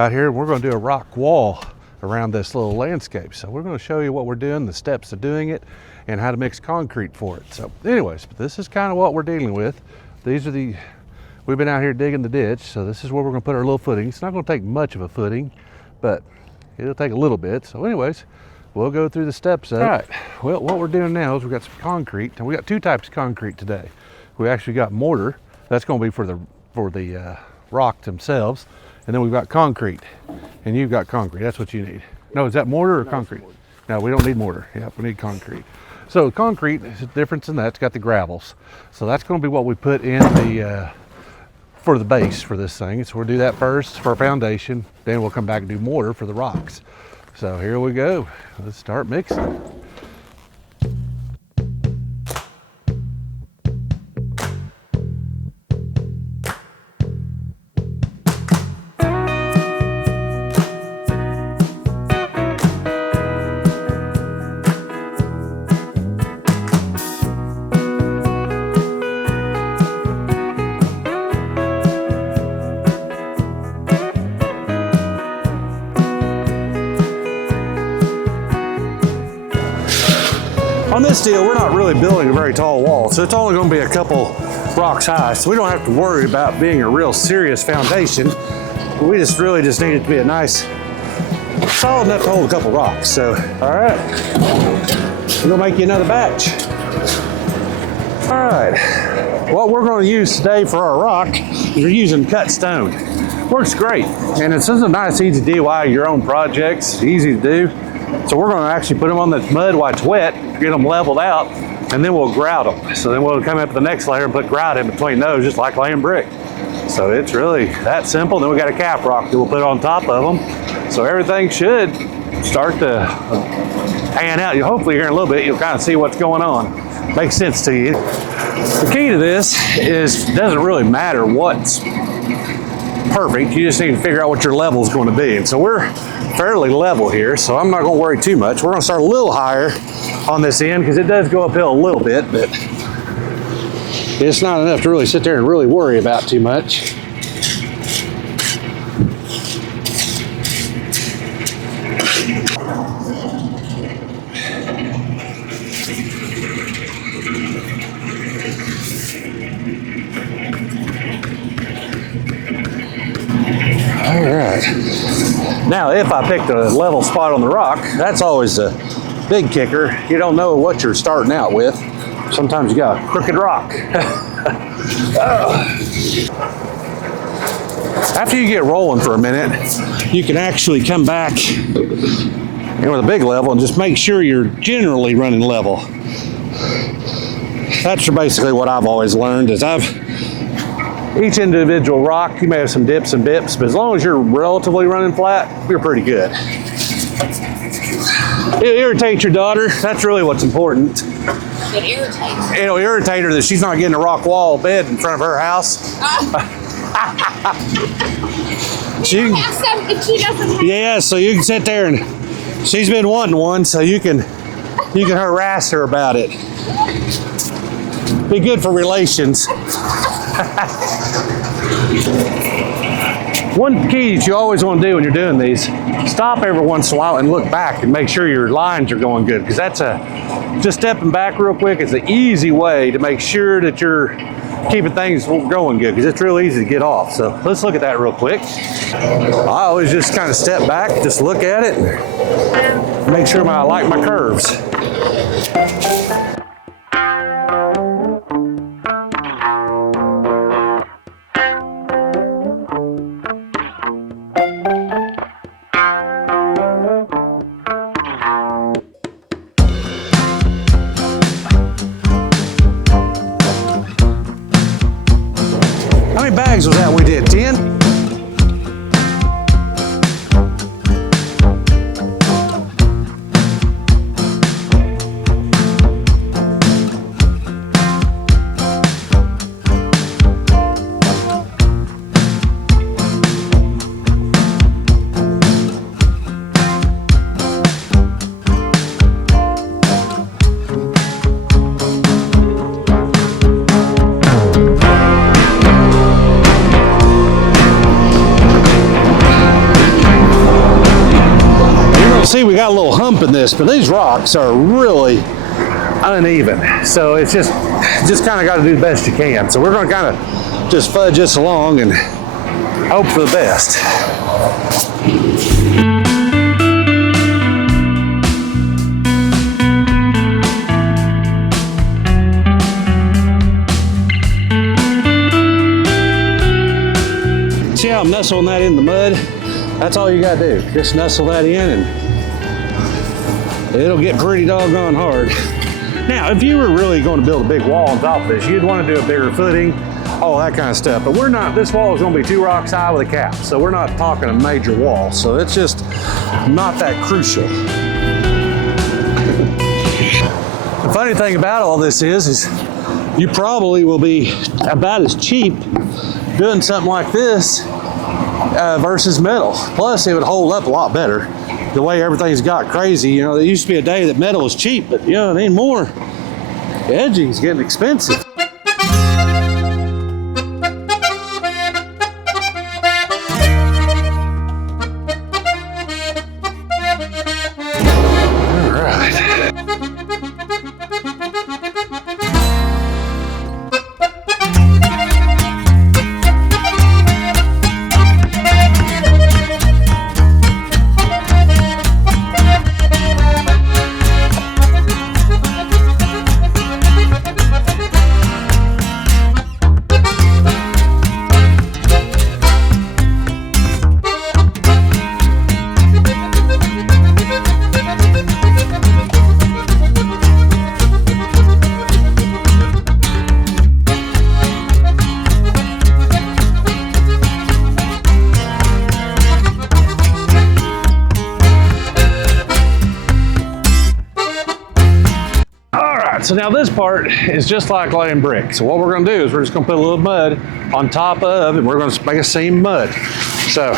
Out here, we're going to do a rock wall around this little landscape. So we're going to show you what we're doing, the steps of doing it, and how to mix concrete for it. So anyways, this is kind of what we're dealing with. These are we've been out here digging the ditch, so this is where we're going to put our little footing. It's not going to take much of a footing, but it'll take a little bit. So anyways, we'll go through the steps of it. All right, well, what we're doing now is we've got some concrete, and we got two types of concrete today. We actually got mortar. That's going to be for the rock themselves. And then we've got concrete, and you've got concrete. That's what you need. No, is that mortar or concrete? No, we don't need mortar. Yep, we need concrete. So concrete is a difference in that. It's got the gravels. So that's going to be what we put in for the base for this thing. So we'll do that first for our foundation. Then we'll come back and do mortar for the rocks. So here we go. Let's start mixing. On this deal, we're not really building a very tall wall, so it's only going to be a couple rocks high, so we don't have to worry about being a real serious foundation. We really just need it to be a nice, solid enough to hold a couple rocks. So, all right, we'll make you another batch. All right, what we're going to use today for our rock is we're using cut stone. Works great, and it's just a nice, easy DIY your own projects, easy to do. So we're going to actually put them on the mud while it's wet, get them leveled out, and then we'll grout them. So then we'll come up to the next layer and put grout in between those, just like laying brick. So it's really that simple. Then we got a cap rock that we'll put on top of them. So everything should start to pan out. Hopefully here in a little bit, you'll kind of see what's going on. Makes sense to you. The key to this is it doesn't really matter what's perfect. You just need to figure out what your level is going to be. And so we're fairly level here, so I'm not going to worry too much. We're going to start a little higher on this end because it does go uphill a little bit, but it's not enough to really sit there and really worry about too much. All right. Now, if I picked a level spot on the rock, that's always a big kicker. You don't know what you're starting out with. Sometimes you got a crooked rock. After you get rolling for a minute, you can actually come back in with a big level and just make sure you're generally running level. That's basically what I've always learned is each individual rock, you may have some dips and bips, but as long as you're relatively running flat, you're pretty good. It'll irritate your daughter. That's really what's important. It irritates. It'll irritate her that she's not getting a rock wall bed in front of her house. She have something she doesn't have. Yeah, so you can sit there and she's been wanting one, so you can harass her about it. Be good for relations. One key that you always want to do when you're doing these, stop every once in a while and look back and make sure your lines are going good, because that's just stepping back real quick is the easy way to make sure that you're keeping things going good, because it's real easy to get off. So let's look at that real quick. I always just kind of step back, just look at it, and make sure I like my curves. How many bags was that we did? 10? see we got a little hump in this, but these rocks are really uneven. So it's just kind of got to do the best you can. So we're going to kind of just fudge this along and hope for the best. See how I'm nestling that in the mud? That's all you gotta do. Just nestle that in and it'll get pretty doggone hard. Now, if you were really going to build a big wall on top of this, you'd want to do a bigger footing, all that kind of stuff. But we're not, this wall is going to be 2 rocks high with a cap. So we're not talking a major wall. So it's just not that crucial. The funny thing about all this is you probably will be about as cheap doing something like this versus metal. Plus, it would hold up a lot better. The way everything's got crazy, you know, there used to be a day that metal was cheap, but you know, anymore, edging's getting expensive. All right. So now this part is just like laying brick. So what we're gonna do is we're just gonna put a little mud on top of, and we're gonna make a seam mud. So,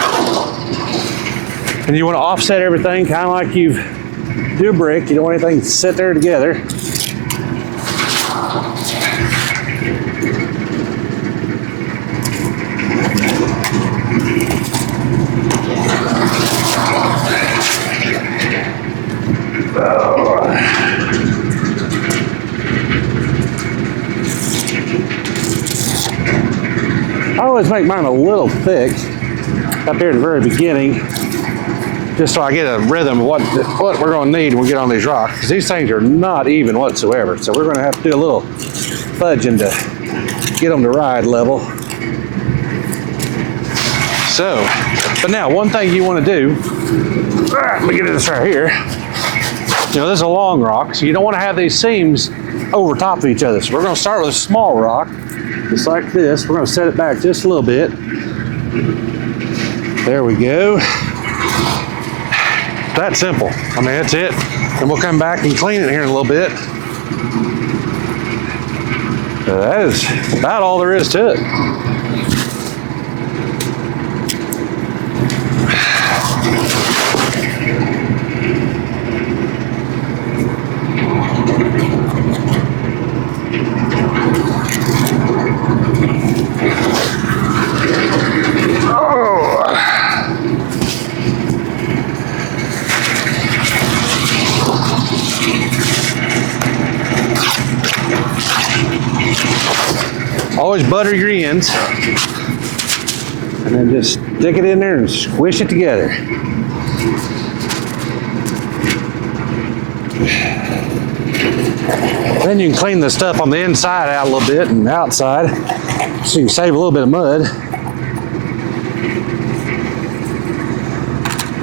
and you wanna offset everything kind of like you do a brick. You don't want anything to sit there together. I always make mine a little thick up here at the very beginning, just so I get a rhythm of what we're going to need when we get on these rocks, because these things are not even whatsoever. So we're going to have to do a little fudging to get them to ride level. So, but now one thing you want to do, let me get this right here. You know, this is a long rock, so you don't want to have these seams over top of each other. So we're going to start with a small rock, just like this. We're going to set it back just a little bit. There we go. That simple. I mean, that's it. And we'll come back and clean it here in a little bit. So that is about all there is to it. Always butter your ends, and then just stick it in there and squish it together. Then you can clean the stuff on the inside out a little bit and outside, so you can save a little bit of mud.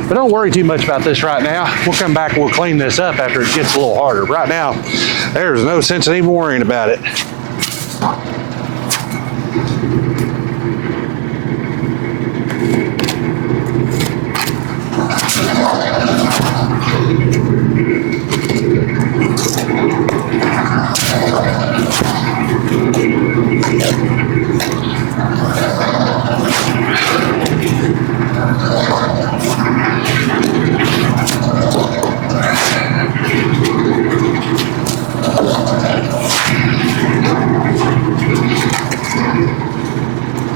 But don't worry too much about this right now. We'll come back and we'll clean this up after it gets a little harder. Right now, there's no sense in even worrying about it.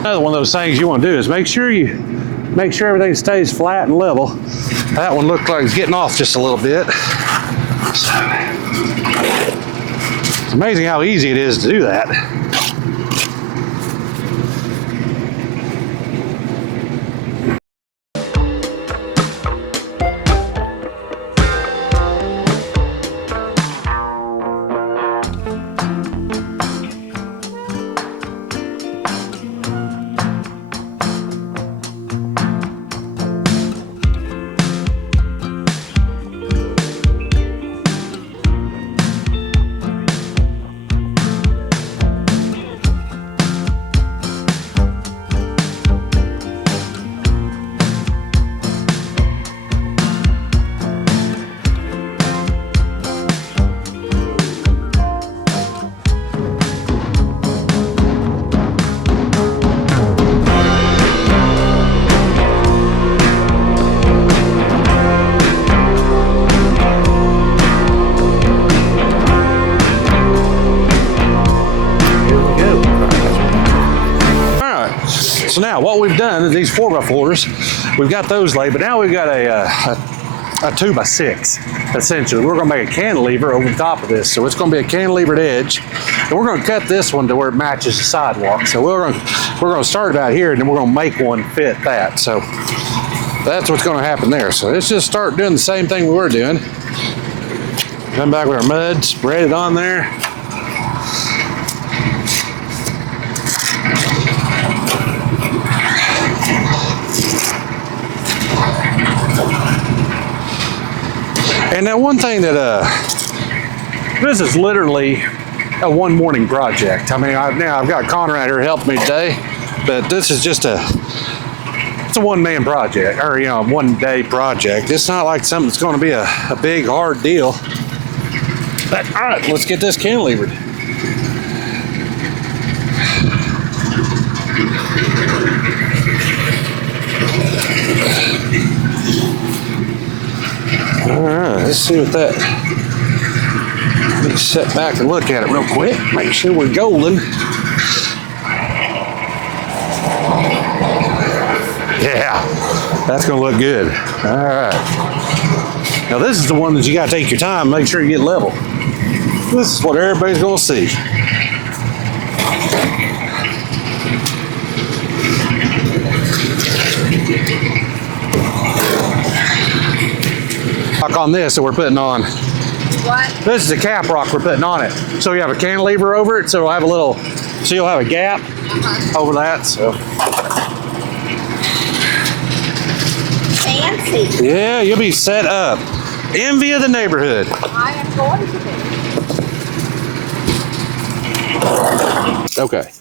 Another one of those things you want to do is make sure you make sure everything stays flat and level. That one looked like it's getting off just a little bit. So, it's amazing how easy it is to do that. So now what we've done is these 4x4s, we've got those laid, but now we've got a 2x6, essentially. We're gonna make a cantilever over the top of this. So it's gonna be a cantilevered edge, and we're gonna cut this one to where it matches the sidewalk. So we're gonna start about here, and then we're gonna make one fit that. So that's what's gonna happen there. So let's just start doing the same thing we were doing. Come back with our mud, spread it on there. And now one thing that, this is literally a one morning project. I mean, I've got Connor out here helping me today, but this is just it's a one-man project, or, you know, one day project. It's not like something that's gonna be a big, hard deal. But, all right, let's get this cantilevered. All right, let's see what that. Let me sit back and look at it real quick. Make sure we're golden. Yeah, that's gonna look good. All right. Now this is the one that you gotta take your time, make sure you get level. This is what everybody's gonna see. On this that we're putting on. What? This is a cap rock we're putting on it. So you have a cantilever over it, so it'll have a little, so you'll have a gap over that. So fancy. yeah, you'll be set up. Envy of the neighborhood. I am going to be. Okay.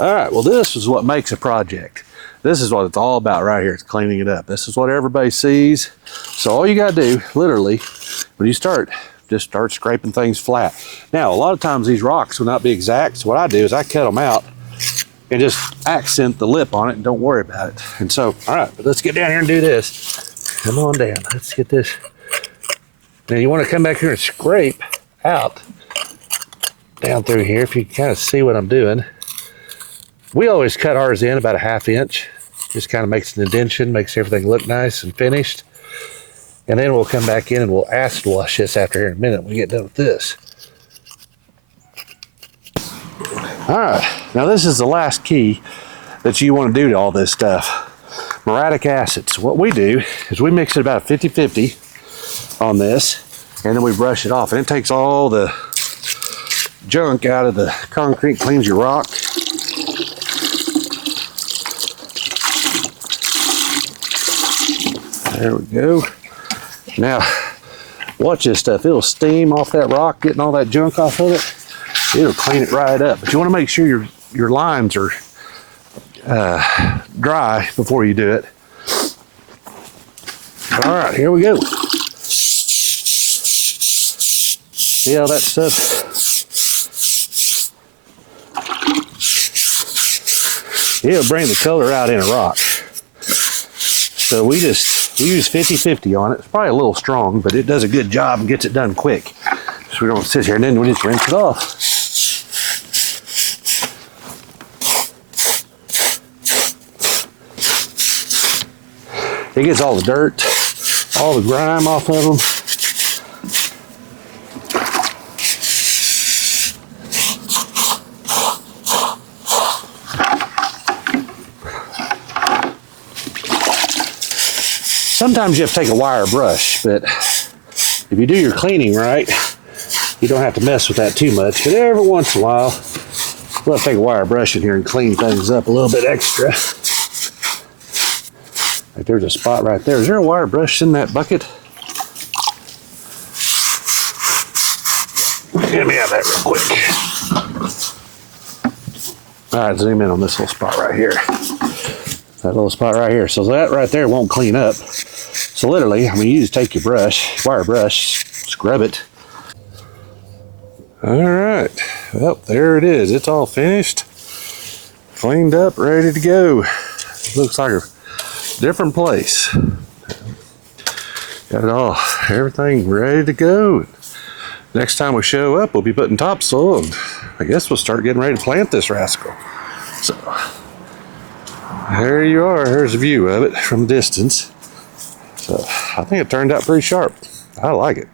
All right. Well, this is what makes a project. This is what it's all about right here. It's cleaning it up. This is what everybody sees. So all you got to do, literally, when you start, just start scraping things flat. Now, a lot of times these rocks will not be exact. So what I do is I cut them out and just accent the lip on it and don't worry about it. And so, all right, but let's get down here and do this. Come on down. Let's get this. Now you want to come back here and scrape out down through here if you can kind of see what I'm doing. We always cut ours in about a 1/2 inch. Just kind of makes an indentation, makes everything look nice and finished. And then we'll come back in and we'll acid wash this after here in a minute when we get done with this. All right, now this is the last key that you want to do to all this stuff. Muriatic acid. So what we do is we mix it about 50-50 on this, and then we brush it off. And it takes all the junk out of the concrete, cleans your rock. There we go. Now, watch this stuff. It'll steam off that rock, getting all that junk off of it. It'll clean it right up. But you want to make sure your lines are dry before you do it. All right, here we go. See how that stuff, it'll bring the color out in a rock. So we use 50-50 on it. It's probably a little strong, but it does a good job and gets it done quick. So we don't sit here and then we just rinse it off. It gets all the dirt, all the grime off of them. Sometimes you have to take a wire brush, but if you do your cleaning right, you don't have to mess with that too much. But every once in a while, we'll have to take a wire brush in here and clean things up a little bit extra. Like there's a spot right there. Is there a wire brush in that bucket? Let me have that real quick. All right, zoom in on this little spot right here. That little spot right here. So that right there won't clean up. So literally, I mean, you just take your brush, wire brush, scrub it. All right, well, there it is. It's all finished, cleaned up, ready to go. Looks like a different place. Got it all, everything ready to go. Next time we show up, we'll be putting topsoil, and I guess we'll start getting ready to plant this rascal. So there you are. Here's a view of it from a distance. So I think it turned out pretty sharp. I like it.